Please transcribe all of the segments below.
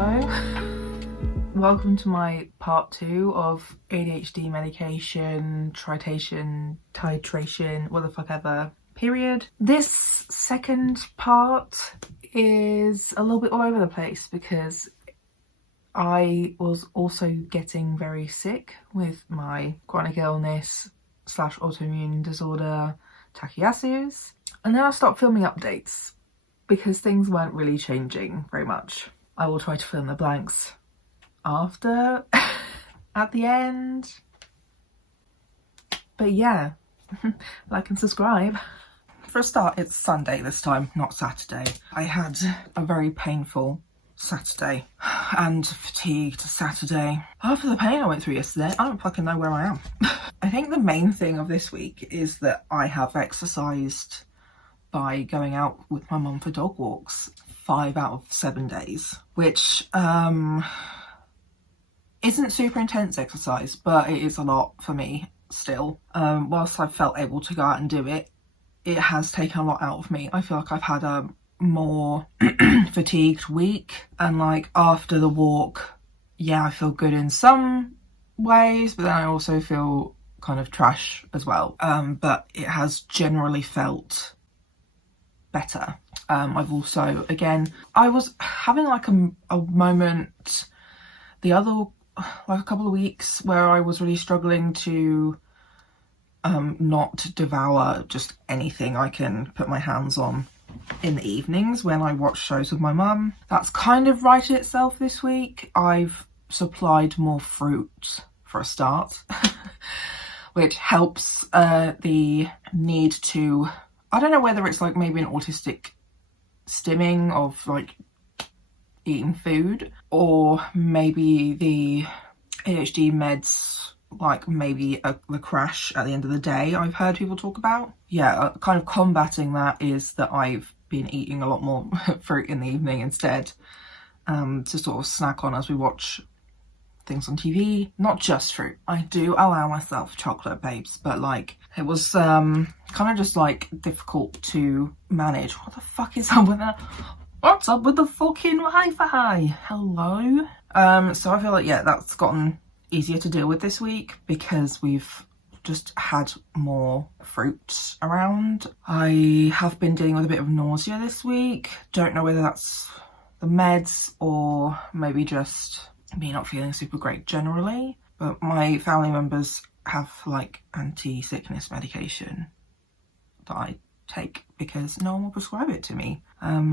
Hello. Welcome to my part 2 of ADHD medication, titration, what the fuck ever, period. This second part is a little bit all over the place because I was also getting very sick with my chronic illness / autoimmune disorder, Takayasu's. And then I stopped filming updates because things weren't really changing very much. I will try to fill in the blanks after, at the end. But yeah, like and subscribe. For a start, it's Sunday this time, not Saturday. I had a very painful Saturday and fatigued Saturday. After the pain I went through yesterday, I don't fucking know where I am. I think the main thing of this week is that I have exercised by going out with my mum for dog walks 5 out of 7 days, which isn't super intense exercise, but it is a lot for me still. Whilst I've felt able to go out and do it, it has taken a lot out of me. I feel like I've had a more fatigued week, and like after the walk, yeah, I feel good in some ways, but then I also feel kind of trash as well. But it has generally felt better. I've also, again, I was having like a moment the other, like a couple of weeks where I was really struggling to not devour just anything I can put my hands on in the evenings when I watch shows with my mum. That's kind of righted itself this week. I've supplied more fruit for a start, which helps the need to, I don't know whether it's like maybe an autistic stimming of like eating food, or maybe the ADHD meds, like maybe the crash at the end of the day I've heard people talk about. Yeah, kind of combating that is that I've been eating a lot more fruit in the evening instead, to sort of snack on as we watch things on TV. Not just fruit, I do allow myself chocolate, babes, but like it was kind of just like difficult to manage. What the fuck is up with that? What's up with the fucking Wi-Fi? Hello? So I feel like, yeah, that's gotten easier to deal with this week because we've just had more fruit around. I have been dealing with a bit of nausea this week. Don't know whether that's the meds or maybe just me not feeling super great generally, but my family members have like anti-sickness medication that I take because no one will prescribe it to me,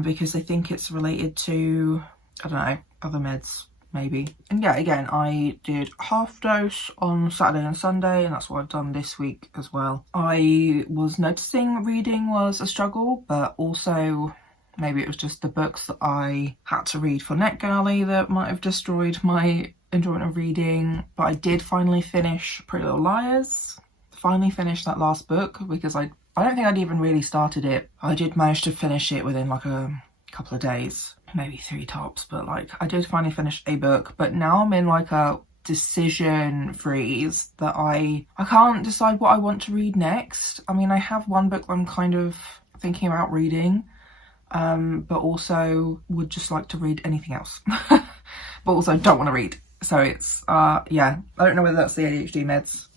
because they think it's related to, I don't know, other meds maybe. And yeah, again, I did half dose on Saturday and Sunday, and that's what I've done this week as well. I was noticing reading was a struggle, but also maybe it was just the books that I had to read for NetGalley that might have destroyed my enjoyment of reading. But I did finally finish Pretty Little Liars. Finally finished that last book because I don't think I'd even really started it. I did manage to finish it within like a couple of days, maybe 3 tops, but like I did finally finish a book. But now I'm in like a decision freeze that I can't decide what I want to read next. I mean, I have one book I'm kind of thinking about reading, but also would just like to read anything else. But also don't want to read. So it's, yeah, I don't know whether that's the ADHD meds.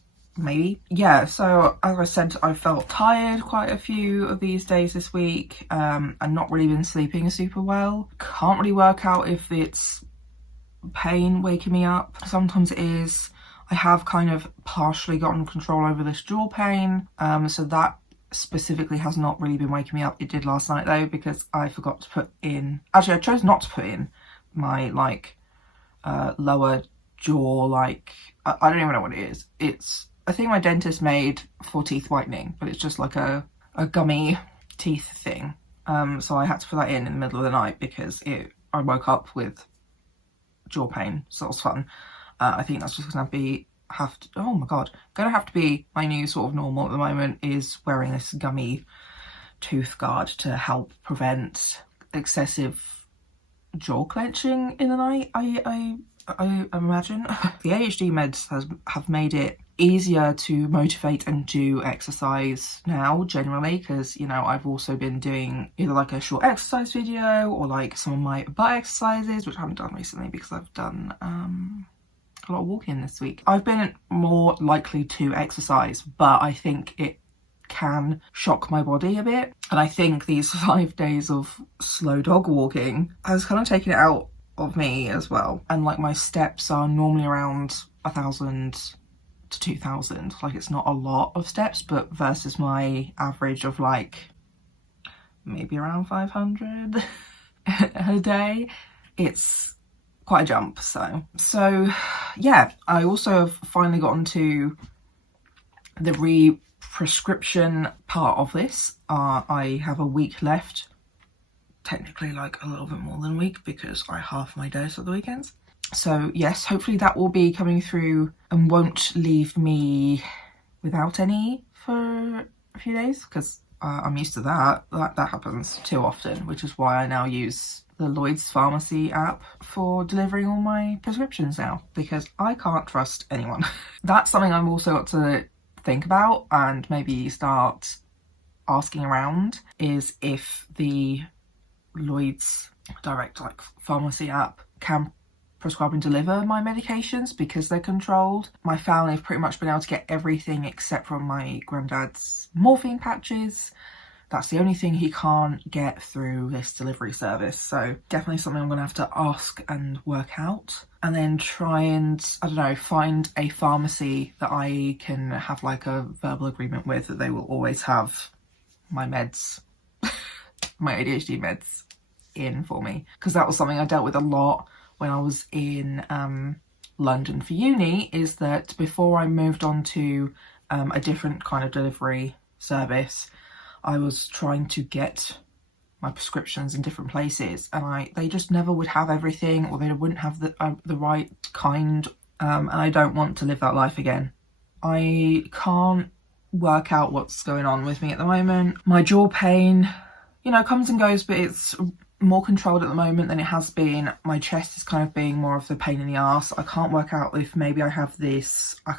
Maybe. Yeah, so as I said, I felt tired quite a few of these days this week, and not really been sleeping super well. Can't really work out if it's pain waking me up. Sometimes it is. I have kind of partially gotten control over this jaw pain, so that specifically has not really been waking me up. It did last night though, because I forgot to put in, actually I chose not to put in my like lower jaw, like I don't even know what it is. It's a thing my dentist made for teeth whitening, but it's just like a gummy teeth thing. So I had to put that in the middle of the night because I woke up with jaw pain, so it was fun. I think that's just gonna oh my god, gonna have to be my new sort of normal at the moment, is wearing this gummy tooth guard to help prevent excessive jaw clenching in the night. I imagine the ADHD meds have made it easier to motivate and do exercise now generally, because, you know, I've also been doing either like a short exercise video or like some of my butt exercises, which I haven't done recently because I've done a lot of walking this week. I've been more likely to exercise, but I think it can shock my body a bit, and I think these 5 days of slow dog walking has kind of taken it out of me as well. And like, my steps are normally around 1,000 to 2,000, like it's not a lot of steps, but versus my average of like maybe around 500 a day, it's quite a jump. So yeah, I also have finally gotten to the prescription part of this. I have a week left, technically like a little bit more than a week, because I half my dose at the weekends. So yes, hopefully that will be coming through and won't leave me without any for a few days, because I'm used to that happens too often, which is why I now use the Lloyd's Pharmacy app for delivering all my prescriptions now, because I can't trust anyone. That's something I've also got to think about and maybe start asking around, is if the Lloyd's direct like pharmacy app can prescribe and deliver my medications, because they're controlled. My family have pretty much been able to get everything except from my granddad's morphine patches. That's the only thing he can't get through this delivery service. So definitely something I'm gonna have to ask and work out, and then try and, I don't know, find a pharmacy that I can have like a verbal agreement with that they will always have my meds, my ADHD meds in for me. Because that was something I dealt with a lot when I was in London for uni, is that before I moved on to a different kind of delivery service, I was trying to get my prescriptions in different places, and they just never would have everything, or they wouldn't have the right kind, and I don't want to live that life again. I can't work out what's going on with me at the moment. My jaw pain, you know, comes and goes, but it's more controlled at the moment than it has been. My chest is kind of being more of the pain in the arse. I can't work out if maybe I have this, I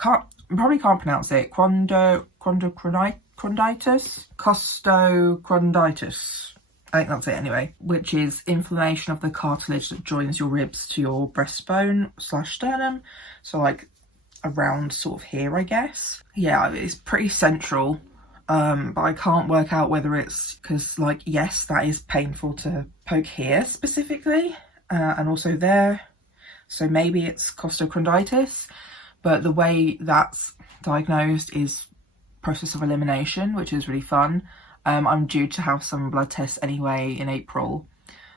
probably can't pronounce it, costochondritis, I think that's it anyway, which is inflammation of the cartilage that joins your ribs to your breastbone / sternum, so like around sort of here, I guess. Yeah, it's pretty central. But I can't work out whether it's because, like, yes, that is painful to poke here specifically, and also there. So maybe it's costochondritis, but the way that's diagnosed is process of elimination, which is really fun. I'm due to have some blood tests anyway in April.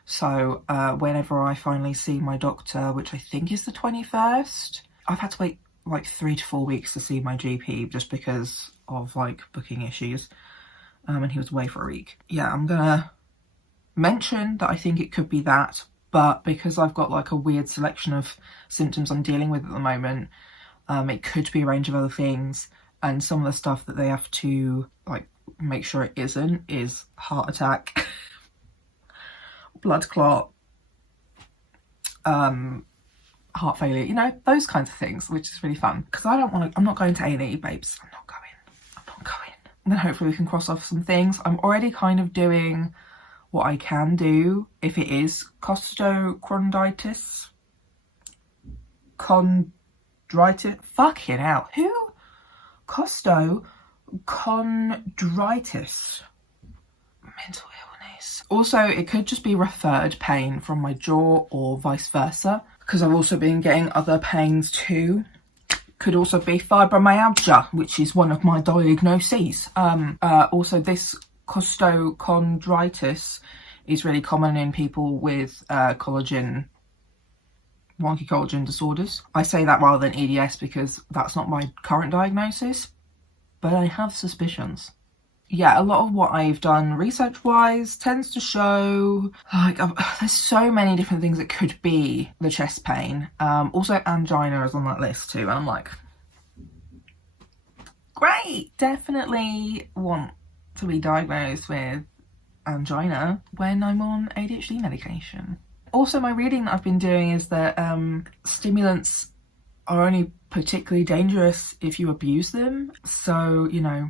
So whenever I finally see my doctor, which I think is the 21st, I've had to wait like 3 to 4 weeks to see my GP just because of like booking issues, and he was away for a week. Yeah, I'm gonna mention that I think it could be that, but because I've got like a weird selection of symptoms I'm dealing with at the moment, it could be a range of other things, and some of the stuff that they have to like make sure it isn't is heart attack, blood clot, heart failure, you know, those kinds of things, which is really fun, because I don't want to, I'm not going to A&E, babes. I'm not going. And then hopefully we can cross off some things. I'm already kind of doing what I can do if it is costochondritis. Fucking hell. Who? Costochondritis. Mental illness. Also, it could just be referred pain from my jaw or vice versa, because I've also been getting other pains too. Could also be fibromyalgia, which is one of my diagnoses. Also, this costochondritis is really common in people with wonky collagen disorders. I say that rather than EDS because that's not my current diagnosis, but I have suspicions. Yeah, a lot of what I've done research-wise tends to show, like, there's so many different things it could be the chest pain. Also, angina is on that list too, and I'm like, great! Definitely want to be diagnosed with angina when I'm on ADHD medication. Also, my reading that I've been doing is that stimulants are only particularly dangerous if you abuse them. So, you know,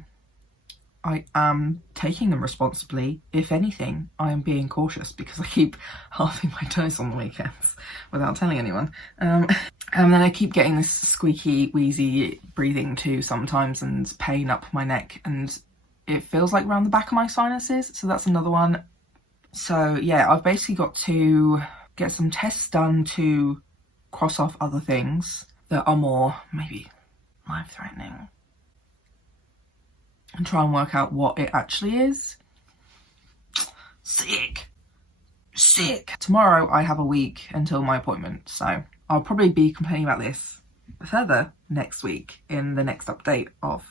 I am taking them responsibly. If anything, I am being cautious because I keep halving my dose on the weekends without telling anyone. And then I keep getting this squeaky, wheezy breathing too sometimes, and pain up my neck, and it feels like around the back of my sinuses. So that's another one. So yeah, I've basically got to get some tests done to cross off other things that are more maybe life-threatening, and try and work out what it actually is. Sick. Tomorrow I have a week until my appointment, so I'll probably be complaining about this further next week in the next update of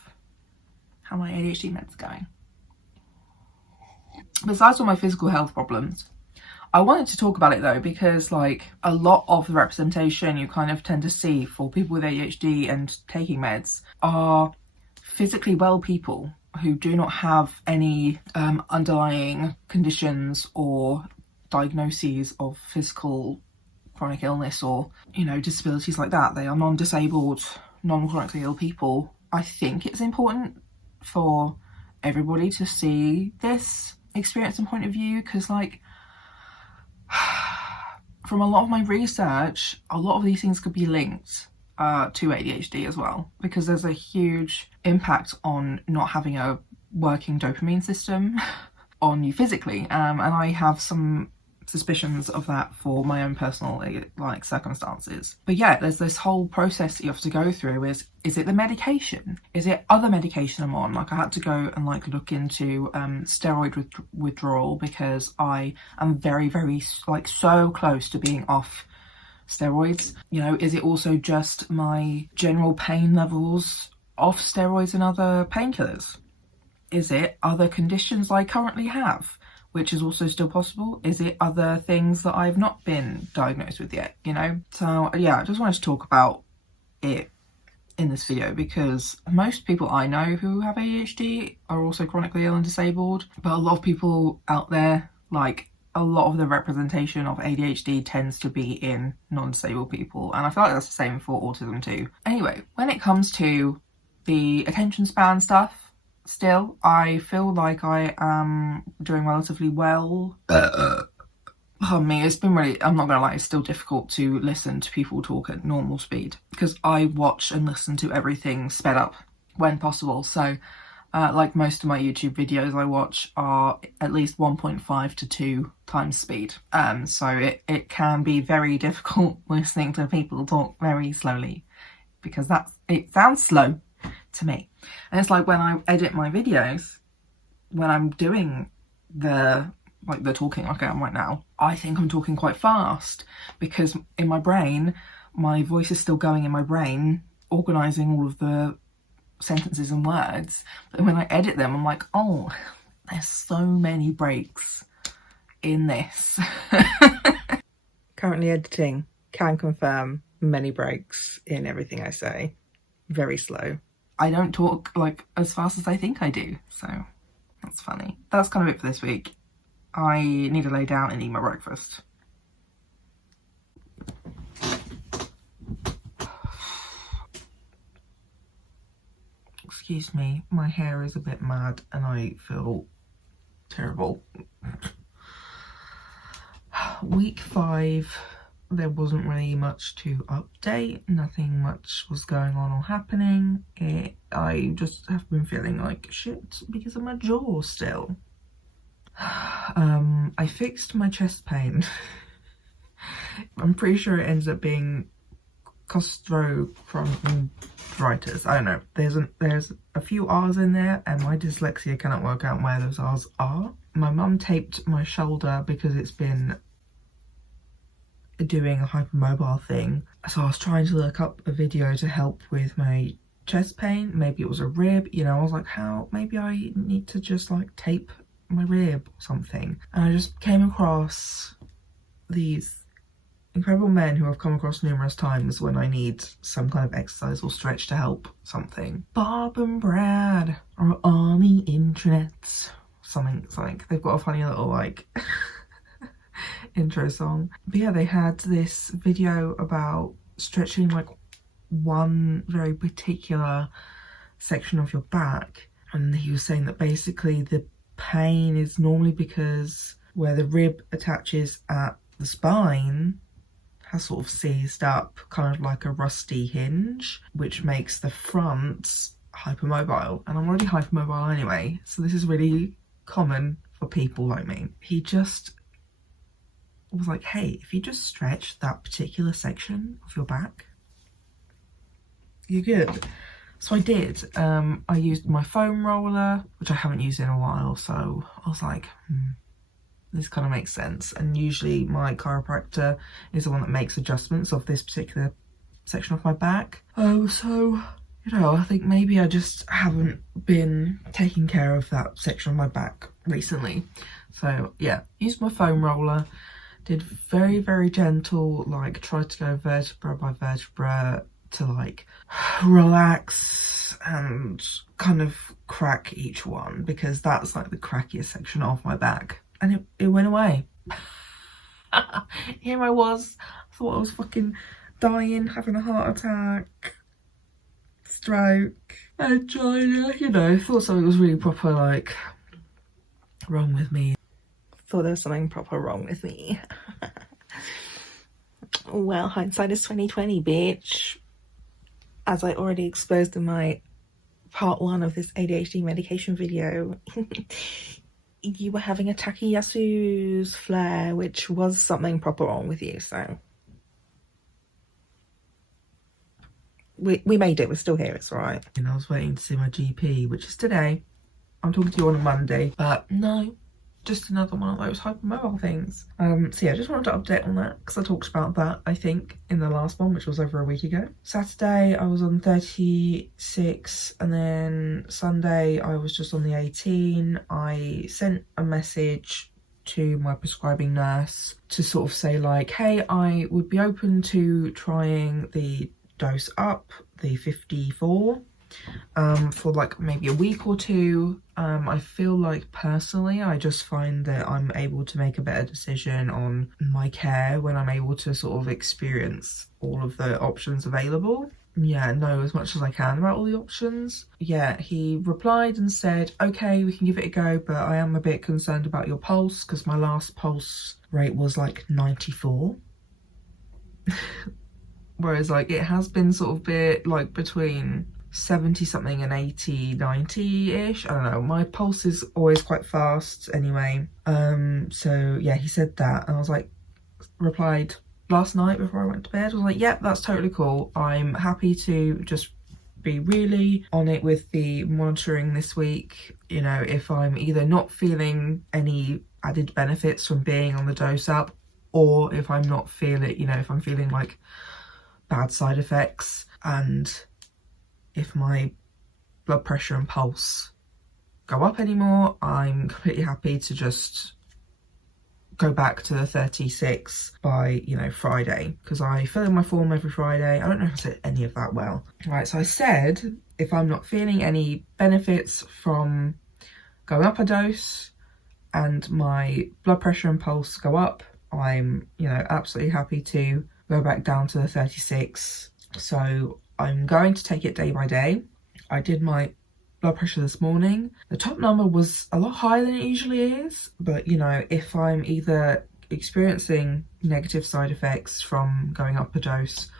how my ADHD meds are going. Besides all my physical health problems, I wanted to talk about it though, because like a lot of the representation you kind of tend to see for people with ADHD and taking meds are physically well people who do not have any underlying conditions or diagnoses of physical chronic illness or, you know, disabilities like that. They are non-disabled, non-chronically ill people. I think it's important for everybody to see this experience and point of view, because like from a lot of my research, a lot of these things could be linked to ADHD as well, because there's a huge impact on not having a working dopamine system on you physically, and I have some suspicions of that for my own personal like circumstances. But yeah, there's this whole process that you have to go through. Is it the medication? Is it other medication I'm on? Like I had to go and like look into steroid withdrawal, because I am very, very like so close to being off steroids. You know, is it also just my general pain levels off steroids and other painkillers? Is it other conditions I currently have, which is also still possible? Is it other things that I've not been diagnosed with yet, you know? So yeah, I just wanted to talk about it in this video, because most people I know who have ADHD are also chronically ill and disabled, but a lot of people out there, like a lot of the representation of ADHD tends to be in non-disabled people, and I feel like that's the same for autism too. Anyway, when it comes to the attention span stuff, still, I feel like I am doing relatively well. Pardon me, it's been really, I'm not gonna lie, it's still difficult to listen to people talk at normal speed, because I watch and listen to everything sped up when possible. So like most of my YouTube videos I watch are at least 1.5 to 2 times speed. So it can be very difficult listening to people talk very slowly, because it sounds slow to me. And it's like when I edit my videos, when I'm doing the talking like I am right now, I think I'm talking quite fast, because in my brain, my voice is still going in my brain, organising all of the sentences and words. But when I edit them, I'm like, oh, there's so many breaks in this. Currently editing, can confirm many breaks in everything I say. Very slow. I don't talk like as fast as I think I do, so that's funny. That's kind of it for this week. I need to lay down and eat my breakfast. Excuse me, my hair is a bit mad and I feel terrible. Week 5, there wasn't really much to update. Nothing much was going on or happening. I just have been feeling like shit because of my jaw still. I fixed my chest pain. I'm pretty sure it ends up being costochondritis. I don't know. There's a few R's in there, and my dyslexia cannot work out where those R's are. My mum taped my shoulder because it's been doing a hypermobile thing. So I was trying to look up a video to help with my chest pain. Maybe it was a rib, you know. I was like, how? Maybe I need to just like tape my rib or something. And I just came across these incredible men who I've come across numerous times when I need some kind of exercise or stretch to help something. Bob and Brad are on the internet. Something. They've got a funny little like intro song. But yeah, they had this video about stretching like one very particular section of your back, and he was saying that basically the pain is normally because where the rib attaches at the spine has sort of seized up, kind of like a rusty hinge, which makes the front hypermobile. And I'm already hypermobile anyway, so this is really common for people like me. He just was like, hey, if you just stretch that particular section of your back, you're good. So I did. I used my foam roller, which I haven't used in a while, so I was like, this kind of makes sense. And usually my chiropractor is the one that makes adjustments of this particular section of my back. So, you know, I think maybe I just haven't been taking care of that section of my back recently. So yeah, used my foam roller, did very, very gentle, like tried to go vertebra by vertebra to like relax and kind of crack each one, because that's like the crackiest section of my back. And it went away. Here I was, I thought I was fucking dying, having a heart attack, stroke, angina, you know, thought something was really proper like wrong with me. Thought there was something proper wrong with me. Well, hindsight is 20/20, bitch. As I already exposed in my part 1 of this ADHD medication video, you were having a Takayasu's flare, which was something proper wrong with you, so we made it, we're still here, it's alright. And I was waiting to see my GP, which is today. I'm talking to you on a Monday, but no, just another one of those hypermobile things. So yeah, just wanted to update on that, because I talked about that, I think, in the last one, which was over a week ago. Saturday, I was on 36, and then Sunday, I was just on the 18. I sent a message to my prescribing nurse to sort of say like, hey, I would be open to trying the dose up, the 54, for like maybe a week or two. I feel like personally I just find that I'm able to make a better decision on my care when I'm able to sort of experience all of the options available. Yeah, know as much as I can about all the options. Yeah, he replied and said, okay, we can give it a go, but I am a bit concerned about your pulse, because my last pulse rate was like 94. Whereas like it has been sort of bit like between 70 something and 80, 90-ish. I don't know, my pulse is always quite fast anyway. So yeah, he said that, and I was like, replied last night before I went to bed, I was like, yep, that's totally cool. I'm happy to just be really on it with the monitoring this week. You know, if I'm either not feeling any added benefits from being on the dose up, or if I'm not feeling, you know, if I'm feeling like bad side effects, and if my blood pressure and pulse go up anymore, I'm completely happy to just go back to the 36 by, you know, Friday, because I fill in my form every Friday. I don't know how to say any of that well. Right, so I said if I'm not feeling any benefits from going up a dose and my blood pressure and pulse go up, I'm, you know, absolutely happy to go back down to the 36. So I'm going to take it day by day. I did my blood pressure this morning. The top number was a lot higher than it usually is, but you know, if I'm either experiencing negative side effects from going up a dose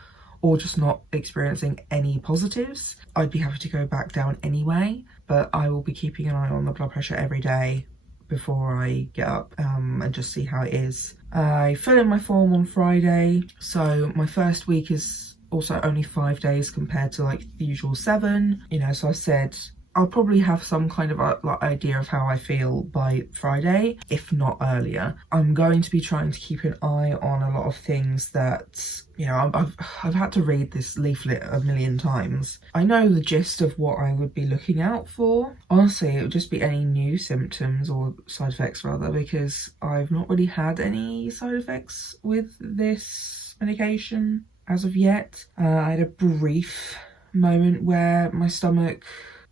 or just not experiencing any positives, I'd be happy to go back down anyway. But I will be keeping an eye on the blood pressure every day before I get up and just see how it is. I fill in my form on Friday, so my first week is also only 5 days compared to like the usual 7, you know, so I said I'll probably have some kind of like idea of how I feel by Friday, if not earlier. I'm going to be trying to keep an eye on a lot of things that, you know, I've had to read this leaflet a million times. I know the gist of what I would be looking out for. Honestly, it would just be any new symptoms, or side effects rather, because I've not really had any side effects with this medication as of yet. I had a brief moment where my stomach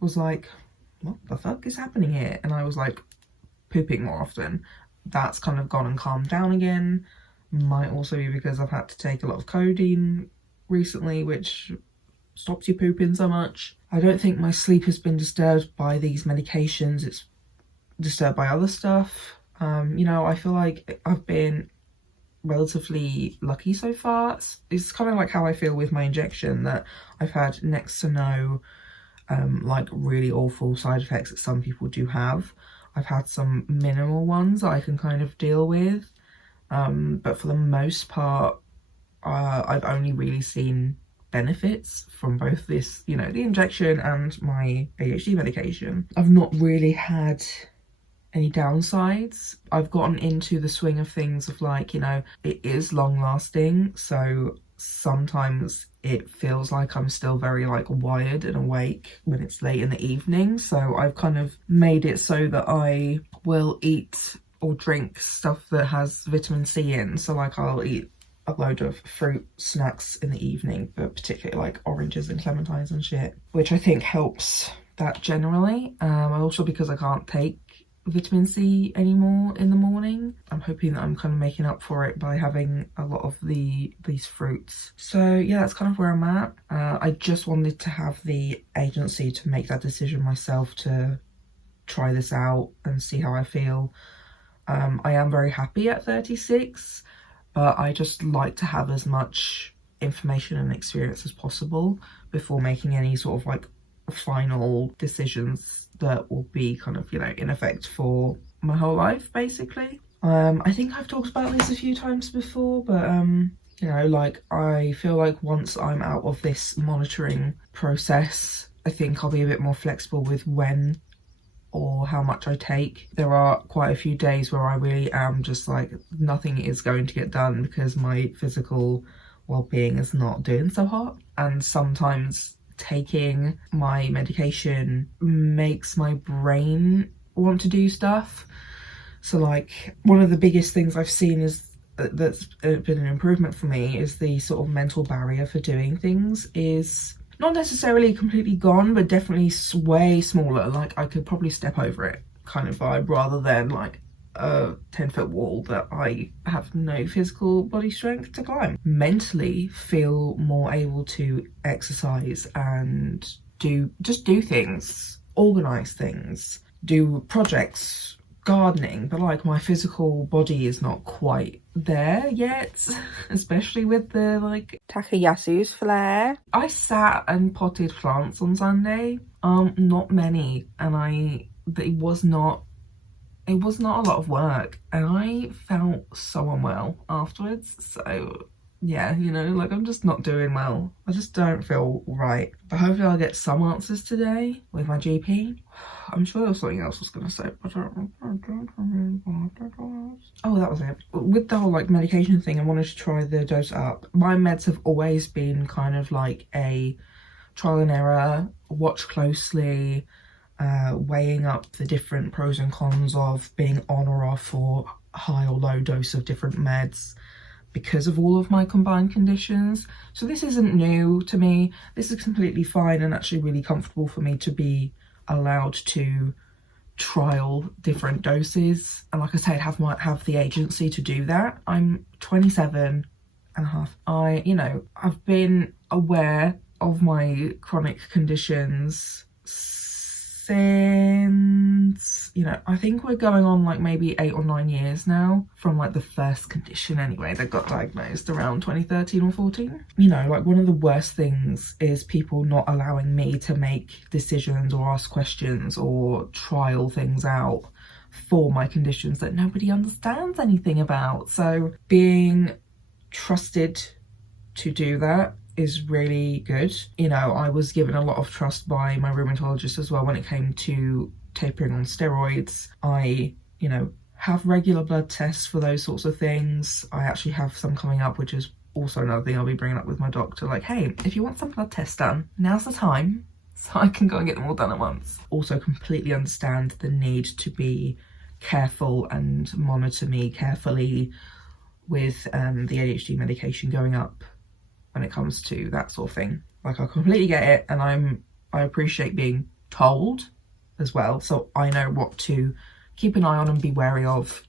was like, what the fuck is happening here? And I was like pooping more often. That's kind of gone and calmed down again. Might also be because I've had to take a lot of codeine recently, which stops you pooping so much. I don't think my sleep has been disturbed by these medications. It's disturbed by other stuff. You know, I feel like I've been relatively lucky so far. It's kind of like how I feel with my injection, that I've had next to no like really awful side effects that some people do have. I've had some minimal ones that I can kind of deal with, but for the most part I've only really seen benefits from both this, you know, the injection and my ADHD medication. I've not really had any downsides. I've gotten into the swing of things of like, you know, it is long lasting, so sometimes it feels like I'm still very like wired and awake when it's late in the evening. So I've kind of made it so that I will eat or drink stuff that has vitamin C in. So like I'll eat a load of fruit snacks in the evening, but particularly like oranges and clementines and shit, which I think helps that generally. And also because I can't take vitamin C anymore in the morning, I'm hoping that I'm kind of making up for it by having a lot of these fruits. So yeah, that's kind of where I'm at. I just wanted to have the agency to make that decision myself, to try this out and see how I feel. I am very happy at 36, but I just like to have as much information and experience as possible before making any sort of like final decisions that will be kind of, you know, in effect for my whole life basically. I think I've talked about this a few times before, but you know, like I feel like once I'm out of this monitoring process, I think I'll be a bit more flexible with when or how much I take. There are quite a few days where I really am just like, nothing is going to get done because my physical well-being is not doing so hot, and sometimes taking my medication makes my brain want to do stuff. So like one of the biggest things I've seen is that's been an improvement for me is the sort of mental barrier for doing things is not necessarily completely gone, but definitely way smaller. Like I could probably step over it kind of vibe, rather than like a 10-foot wall that I have no physical body strength to climb. Mentally feel more able to exercise and do things, organize things, do projects, gardening, but like my physical body is not quite there yet, especially with the like Takayasu's flare. I sat and potted plants on Sunday, not many, and it was not a lot of work, and I felt so unwell afterwards. So yeah, you know, like I'm just not doing well. I just don't feel right. But hopefully I'll get some answers today with my GP. I'm sure there was something else I was gonna say, but I don't remember. Oh, that was it. With the whole like medication thing, I wanted to try the dose up. My meds have always been kind of like a trial and error, watch closely, weighing up the different pros and cons of being on or off for high or low dose of different meds because of all of my combined conditions. So this isn't new to me. This is completely fine and actually really comfortable for me to be allowed to trial different doses. And like I said, have the agency to do that. I'm 27 and a half. I've been aware of my chronic conditions since, I think we're going on like maybe 8 or 9 years now from like the first condition anyway that got diagnosed around 2013 or 14. Like one of the worst things is people not allowing me to make decisions or ask questions or trial things out for my conditions that nobody understands anything about. So being trusted to do that is really good. I was given a lot of trust by my rheumatologist as well when it came to tapering on steroids. I, have regular blood tests for those sorts of things. I actually have some coming up, which is also another thing I'll be bringing up with my doctor. Like, hey, if you want some blood tests done, now's the time, so I can go and get them all done at once. Also completely understand the need to be careful and monitor me carefully with the ADHD medication going up when it comes to that sort of thing. Like, I completely get it, and I appreciate being told as well, so I know what to keep an eye on and be wary of,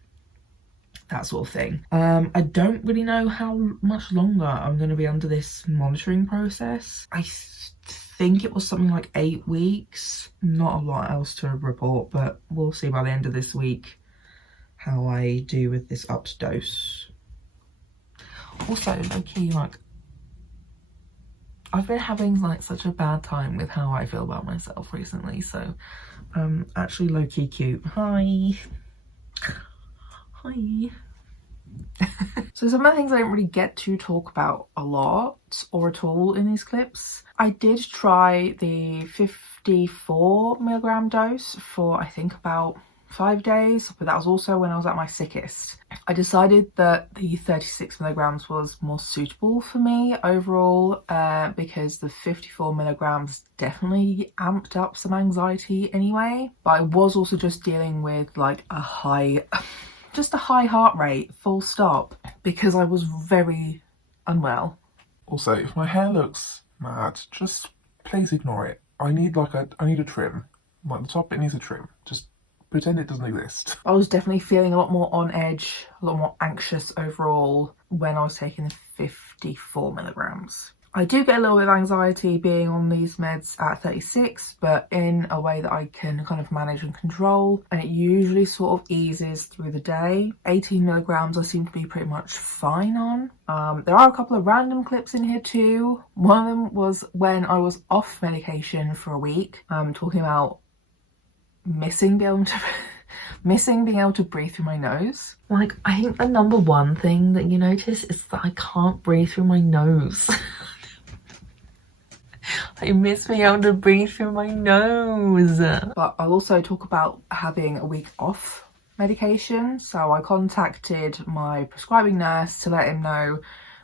that sort of thing. I don't really know how much longer I'm going to be under this monitoring process. I think it was something like 8 weeks. Not a lot else to report, but we'll see by the end of this week how I do with this upped dose. Also, low-key, like, I've been having like such a bad time with how I feel about myself recently, so actually low-key cute. Hi. So some of the things I didn't really get to talk about a lot or at all in these clips. I did try the 54mg dose for I think about 5 days, but that was also when I was at my sickest. I decided that the 36mg was more suitable for me overall because the 54mg definitely amped up some anxiety anyway, but I was also just dealing with like a high heart rate, full stop, because I was very unwell. Also, if my hair looks mad, just please ignore it. I need a trim. Like the top bit needs a trim. Just pretend it doesn't exist. I was definitely feeling a lot more on edge, a lot more anxious overall when I was taking the 54mg. I do get a little bit of anxiety being on these meds at 36, but in a way that I can kind of manage and control, and it usually sort of eases through the day. 18mg I seem to be pretty much fine on. There are a couple of random clips in here too. One of them was when I was off medication for a week, talking about missing being able to breathe through my nose. Like, I think the number one thing that you notice is that I can't breathe through my nose. I miss being able to breathe through my nose. But I'll also talk about having a week off medication. So I contacted my prescribing nurse to let him know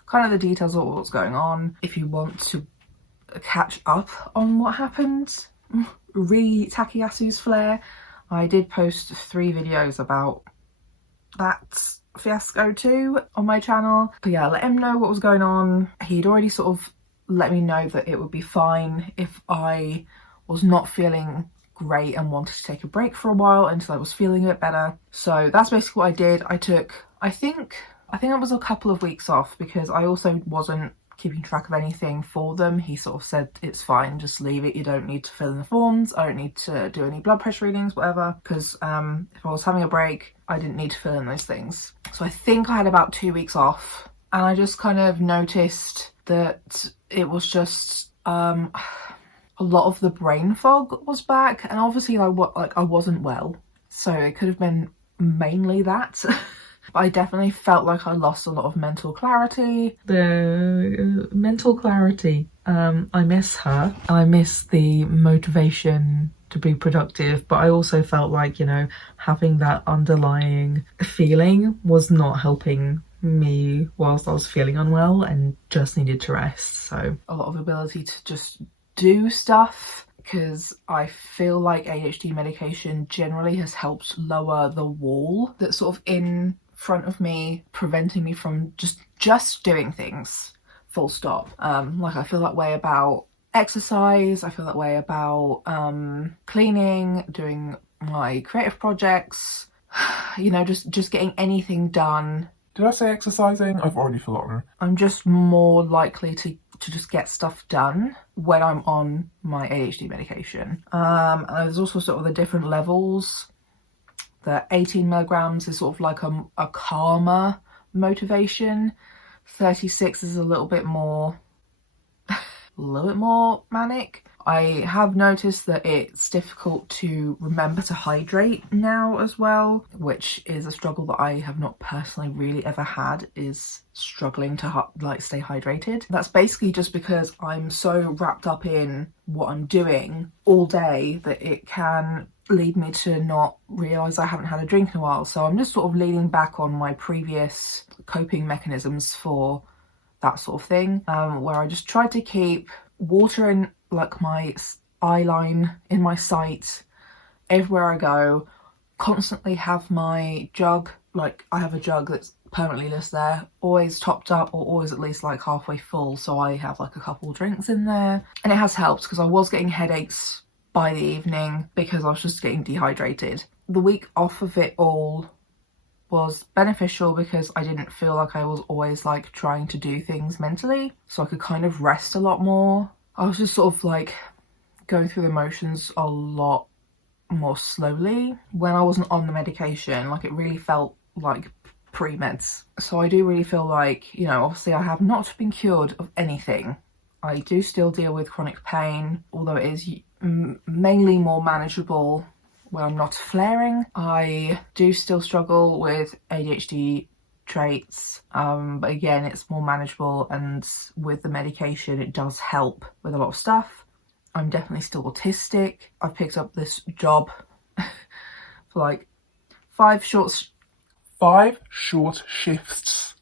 kind of the details of what's going on. If you want to catch up on what happened, Takayasu's flare, I did post 3 videos about that fiasco too on my channel. But yeah, let him know what was going on. He'd already sort of let me know that it would be fine if I was not feeling great and wanted to take a break for a while until I was feeling a bit better. So that's basically what I did. I took, I think it was a couple of weeks off because I also wasn't keeping track of anything for them. He sort of said, it's fine, just leave it, you don't need to fill in the forms, I don't need to do any blood pressure readings, whatever, because if I was having a break I didn't need to fill in those things. So I think I had about 2 weeks off, and I just kind of noticed that it was just a lot of the brain fog was back, and obviously I wasn't well, so it could have been mainly that. But I definitely felt like I lost a lot of mental clarity. The mental clarity, I miss her. I miss the motivation to be productive, but I also felt like, you know, having that underlying feeling was not helping me whilst I was feeling unwell and just needed to rest. So a lot of ability to just do stuff, because I feel like ADHD medication generally has helped lower the wall that's sort of in front of me, preventing me from just doing things, full stop. Like I feel that way about exercise, I feel that way about cleaning, doing my creative projects, you know, just getting anything done. Did I say exercising? I've already forgotten. I'm just more likely to just get stuff done when I'm on my ADHD medication. And there's also sort of the different levels. The 18mg is sort of like a calmer motivation. 36 is a little bit more manic. I have noticed that it's difficult to remember to hydrate now as well, which is a struggle that I have not personally really ever had, is struggling to stay hydrated. That's basically just because I'm so wrapped up in what I'm doing all day that it can lead me to not realise I haven't had a drink in a while. So I'm just sort of leaning back on my previous coping mechanisms for that sort of thing, where I just try to keep water in like my eye line, in my sight, everywhere I go, constantly have my jug, like I have a jug that's permanently just there, always topped up or always at least like halfway full, so I have like a couple drinks in there. And it has helped because I was getting headaches by the evening because I was just getting dehydrated. The week off of it all was beneficial because I didn't feel like I was always like trying to do things mentally, so I could kind of rest a lot more. I was just sort of like going through the motions a lot more slowly when I wasn't on the medication. Like, it really felt like pre-meds. So I do really feel like, you know, obviously I have not been cured of anything. I do still deal with chronic pain, although it is mainly more manageable when I'm not flaring. I do still struggle with ADHD traits, but again, it's more manageable, and with the medication it does help with a lot of stuff. I'm definitely still autistic. I've picked up this job for like 5 short shifts.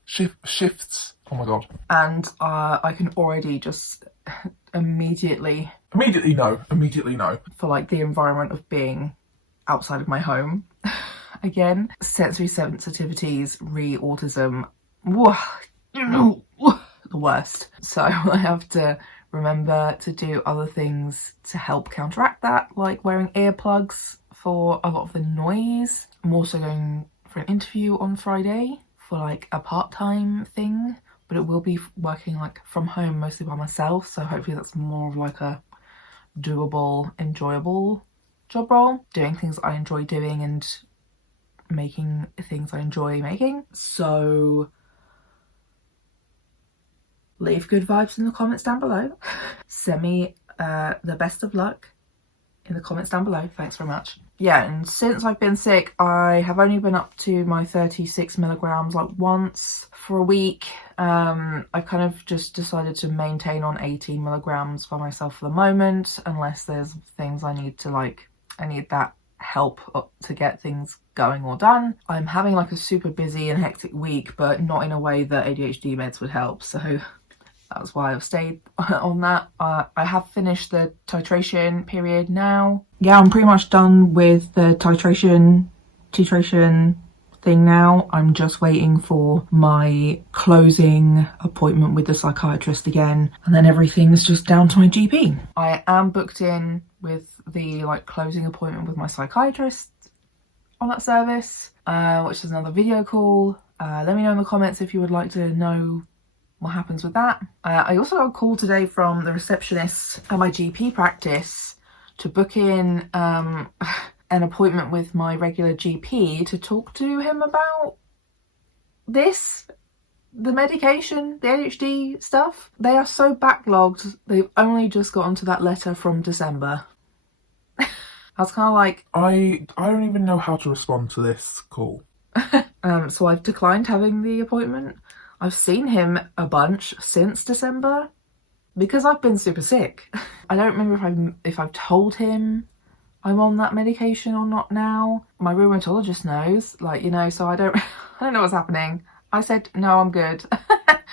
Oh my god. And I can already just immediately know for like the environment of being outside of my home. Again, sensory sensitivities, autism, the worst. So I have to remember to do other things to help counteract that, like wearing earplugs for a lot of the noise. I'm also going for an interview on Friday for like a part-time thing, but it will be working like from home, mostly by myself, so hopefully that's more of like a doable, enjoyable job role, doing things I enjoy doing and making things I enjoy making. So leave good vibes in the comments down below. Send me the best of luck in the comments down below. Thanks very much. Yeah, and since I've been sick, I have only been up to my 36 milligrams like once for a week. I've kind of just decided to maintain on 18 milligrams by myself for the moment, unless there's things I need to like, I need that help to get things going or done. I'm having like a super busy and hectic week, but not in a way that ADHD meds would help, so that's why I've stayed on that. I have finished the titration period now. Yeah, I'm pretty much done with the titration thing now. I'm just waiting for my closing appointment with the psychiatrist again, and then everything's just down to my GP. I am booked in with the like closing appointment with my psychiatrist on that service, which is another video call. Let me know in the comments if you would like to know what happens with that. I also got a call today from the receptionist at my GP practice to book in an appointment with my regular GP to talk to him about the medication, the ADHD stuff. They are so backlogged, they've only just gotten to that letter from December. I was kind of like, I don't even know how to respond to this call. So I've declined having the appointment. I've seen him a bunch since December because I've been super sick. I don't remember if I've told him I'm on that medication or not now. My rheumatologist knows, like, you know, so I don't know what's happening. I said, no, I'm good.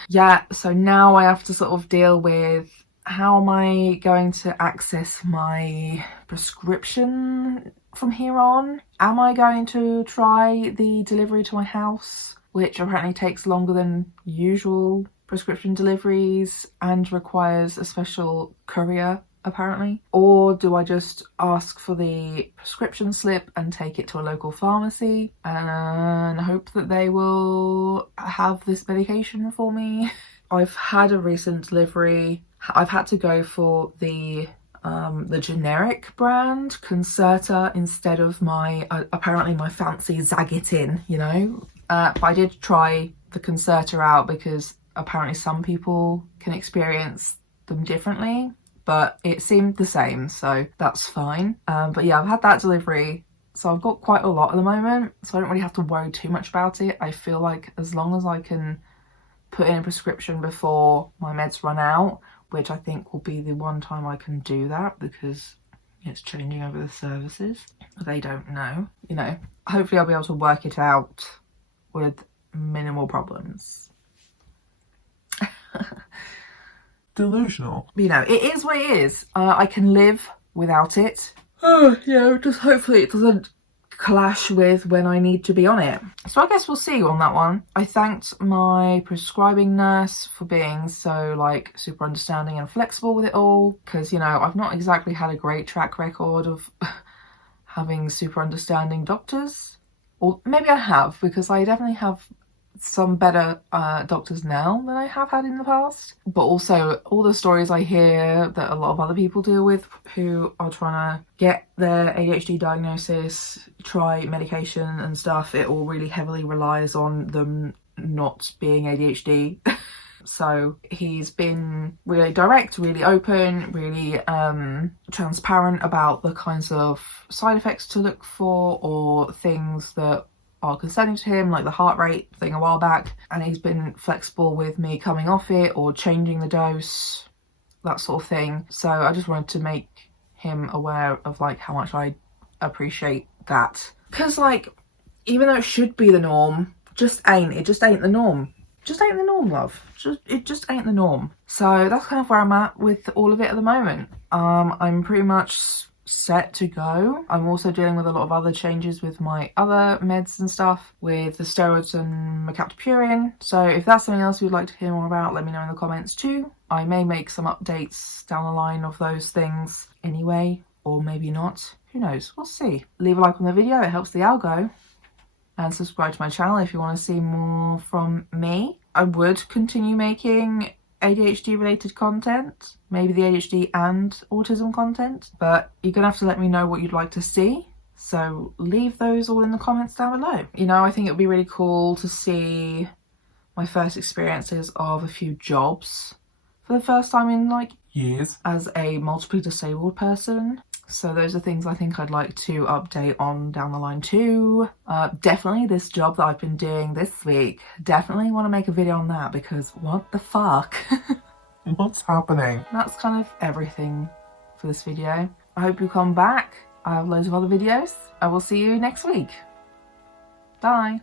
Yeah, so now I have to sort of deal with how am I going to access my prescription from here on? Am I going to try the delivery to my house, which apparently takes longer than usual prescription deliveries and requires a special courier, apparently? Or do I just ask for the prescription slip and take it to a local pharmacy and hope that they will have this medication for me? I've had a recent delivery. I've had to go for the generic brand Concerta instead of my apparently my fancy Xaggitin, you know. But I did try the Concerta out because apparently some people can experience them differently, but it seemed the same, so that's fine. But yeah, I've had that delivery, so I've got quite a lot at the moment, so I don't really have to worry too much about it. I feel like as long as I can put in a prescription before my meds run out, which I think will be the one time I can do that because it's changing over the services. They don't know, you know. Hopefully I'll be able to work it out with minimal problems. Delusional. You know, it is what it is. I can live without it. Oh, yeah, just hopefully it doesn't clash with when I need to be on it. So I guess we'll see on that one. I thanked my prescribing nurse for being so like super understanding and flexible with it all, because, you know, I've not exactly had a great track record of having super understanding doctors. Or maybe I have, because I definitely have some better doctors now than I have had in the past, but also all the stories I hear that a lot of other people deal with who are trying to get their ADHD diagnosis, try medication and stuff, it all really heavily relies on them not being ADHD. So he's been really direct, really open, really transparent about the kinds of side effects to look for or things that are concerning to him, like the heart rate thing a while back, and he's been flexible with me coming off it or changing the dose, that sort of thing. So I just wanted to make him aware of like how much I appreciate that, because like even though it should be the norm, it just ain't the norm. Just ain't the norm, love. It just ain't the norm. So that's kind of where I'm at with all of it at the moment. I'm pretty much set to go. I'm also dealing with a lot of other changes with my other meds and stuff, with the steroids and mercaptopurine. So if that's something else you'd like to hear more about, let me know in the comments too. I may make some updates down the line of those things anyway, or maybe not. Who knows? We'll see. Leave a like on the video, it helps the algo. And subscribe to my channel if you want to see more from me. I would continue making ADHD related content, maybe the ADHD and autism content, but you're gonna have to let me know what you'd like to see. So leave those all in the comments down below. You know, I think it would be really cool to see my first experiences of a few jobs for the first time in like Years. as a multiply disabled person. So those are things I think I'd like to update on down the line too. Definitely this job that I've been doing this week. Definitely want to make a video on that, because what the fuck? What's happening? That's kind of everything for this video. I hope you come back. I have loads of other videos. I will see you next week. Bye.